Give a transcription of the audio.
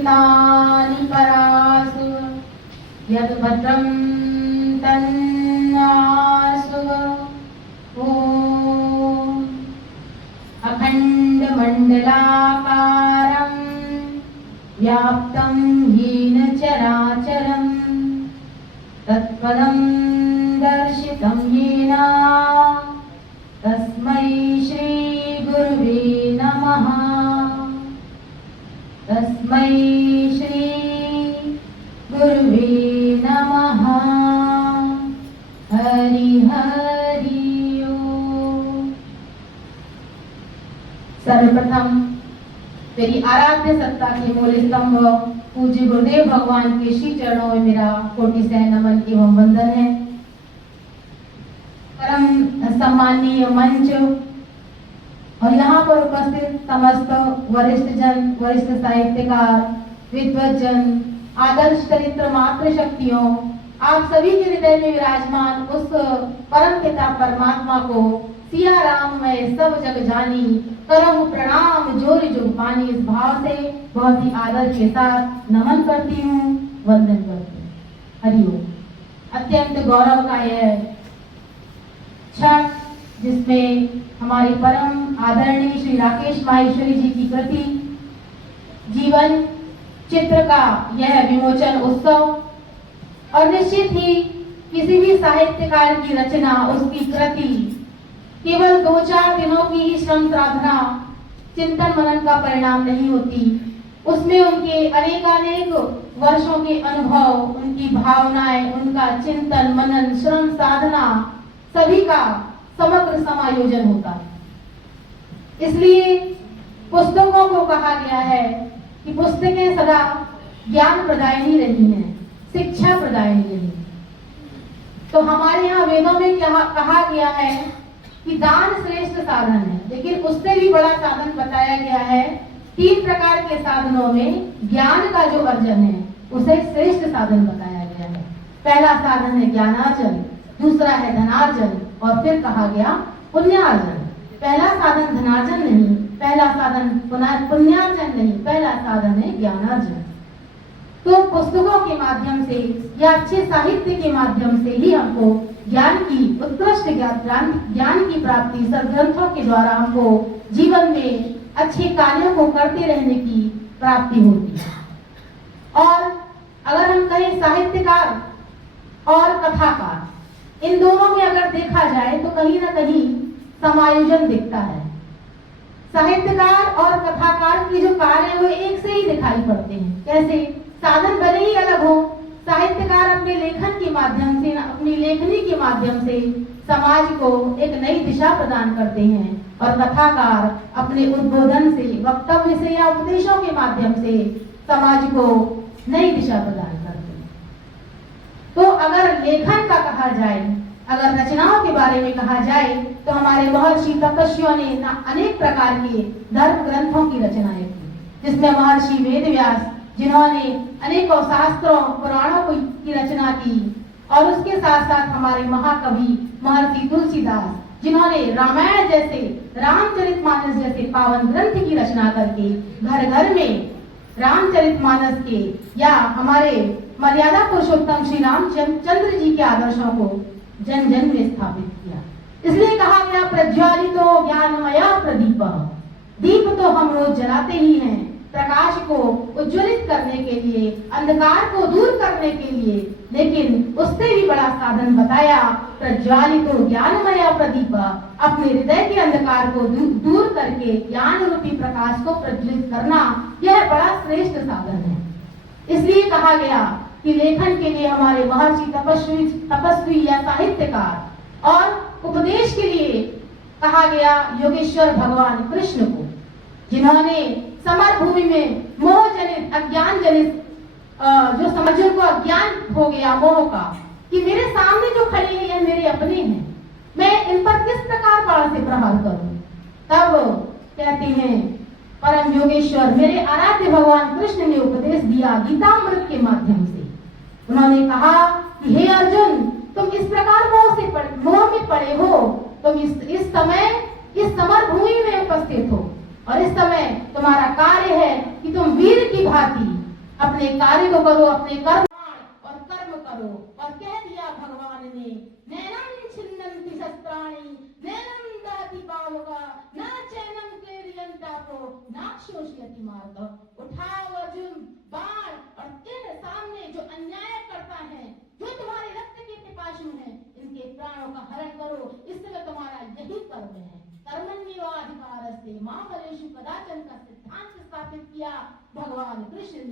सुवितानि परासु यत् भद्रं तन्नासु। ॐ अखण्डमण्डलाकारं व्याप्तं येन चराचरं तत्पदं दर्शितं येन तस्मै श्री गुरुवे नमः। तस्मै श्री गुरुवे नमः। हरि हरि ओम। सर्वप्रथम मेरी आराध्य सत्ता के मूल स्तंभ पूज्य गुरुदेव भगवान के श्री चरणों में मेरा कोटि से नमन एवं वंदन है। परम सम्माननीय मंच और यहाँ पर उपस्थित समस्त वरिष्ठ जन, वरिष्ठ साहित्यकार, विद्वज्जन, आदर्श चरित्र मात्र शक्तियों, आप सभी के हृदय में विराजमान उस परम पिता परमात्मा को सिया राम मैं सब जग जानी करम प्रणाम जोर जुबानी इस भाव से बहुत ही आदर के साथ नमन करती हूँ, वंदन करती हूँ। हरिओम। अत्यंत गौरव का यह क्षण जिसमें हमारे परम आदरणीय श्री राकेश माहेश्वरी जी की कृति जीवन चित्र का यह विमोचन उत्सव, और निश्चित ही किसी भी साहित्यकार की रचना, उसकी कृति केवल 2-4 दिनों की ही श्रम साधना चिंतन मनन का परिणाम नहीं होती। उसमें उनके अनेकानेक वर्षों के अनुभव, उनकी भावनाएं, उनका चिंतन मनन, श्रम साधना सभी का समग्र समायोजन होता है। इसलिए पुस्तकों को कहा गया है कि पुस्तकें सदा ज्ञान प्रदायिनी रही हैं, शिक्षा प्रदायिनी रही। तो हमारे यहाँ वेदों में क्या कहा गया है कि दान श्रेष्ठ साधन है, लेकिन उससे भी बड़ा साधन बताया गया है। 3 प्रकार के साधनों में ज्ञान का जो अर्जन है उसे श्रेष्ठ साधन बताया गया है। पहला साधन है ज्ञानार्जन, दूसरा है धनार्जन और फिर कहा गया पुण्यार्जन। पहला साधन धनार्जन नहीं, पहला साधन पुण्यार्जन नहीं, पहला साधन है ज्ञानार्जन। तो पुस्तकों के माध्यम से या अच्छे साहित्य के माध्यम से ही हमको ज्ञान की उत्कृष्ट ज्ञान की प्राप्ति सद्ग्रंथों के द्वारा हमको जीवन में अच्छे कार्यों को करते रहने की प्राप्ति होती है। और अगर हम कहें साहित्यकार और कथाकार, इन दोनों में अगर देखा जाए तो कहीं ना कहीं समायोजन दिखता है। साहित्यकार और कथाकार की जो कार्य है वो एक से ही दिखाई पड़ते हैं। कैसे? साधन भले ही अलग हो, साहित्यकार अपने लेखन के माध्यम से, अपनी लेखनी के माध्यम से समाज को एक नई दिशा प्रदान करते हैं, और कथाकार अपने उद्बोधन से, वक्तव्य से या उपदेशों के माध्यम से समाज को नई दिशा प्रदान करते हैं। तो अगर लेखन का कहा जाए, अगर रचनाओं के बारे में कहा जाए, तो हमारे महर्षि तपस्वियों ने अनेक प्रकार के धर्म ग्रंथों की रचनाएं की, जिसमें महर्षि वेदव्यास जिन्होंने अनेकों शास्त्रों पुराणों की रचना की, और उसके साथ साथ हमारे महाकवि महर्षि तुलसीदास जिन्होंने रामायण जैसे, रामचरितमानस जैसे पावन ग्रंथ की रचना करके घर घर में रामचरितमानस के या हमारे मर्यादा पुरुषोत्तम श्री रामचंद्र जी के आदर्शों को जन जन में स्थापित किया। इसलिए कहा गया प्रज्वालितो ज्ञानमया प्रदीप, दीप तो हम रोज जलाते ही हैं प्रकाश को उज्ज्वलित करने के लिए, अंधकार को दूर करने के लिए, लेकिन उससे भी बड़ा साधन बताया प्रज्वालितो ज्ञानमय प्रदीप, अपने हृदय के अंधकार को दूर करके ज्ञान रूपी प्रकाश को प्रज्वलित करना, यह बड़ा श्रेष्ठ साधन है। इसलिए कहा गया कि लेखन के लिए हमारे महर्षि तपस्वी या साहित्यकार, और उपदेश के लिए कहा गया योगेश्वर भगवान कृष्ण को, जिन्होंने समर भूमि में मोह जनित, अज्ञान जनित, जो समझो को अज्ञान हो गया मोह का, कि मेरे सामने जो खड़े हैं ये मेरे अपने हैं, मैं इन पर किस प्रकार बाण से प्रहार करूं। तब कहते हैं परम योगेश्वर मेरे आराध्य भगवान कृष्ण ने उपदेश दिया गीतामृत के माध्यम से। उन्होंने कहा कि हे अर्जुन, तुम इस प्रकार मोह में पड़े हो, तुम इस समय इस समर भूमि में उपस्थित हो, और इस समय तुम्हारा कार्य है कि तुम वीर की भांति अपने कार्य को करो, अपने कर्म और कर्म करो। और कह दिया भगवान ने, नैनम छिन्नन्ति शस्त्राणि नैनम दहति पावका न चैनम क्लेदयन्तापो नाक्षोषयति मारुतः। उठाओ अर्जुन बाण और इन सामने जो अन्याय करता है, जो तुम्हारे रक्त के पिपासु हैं, इनके प्राणों का हरण करो। इस समय तुम्हारा यही कर्म है। कर्मण्येवाधिकारस्ते मा फलेषु कदाचन का सिद्धांत स्थापित किया भगवान कृष्ण।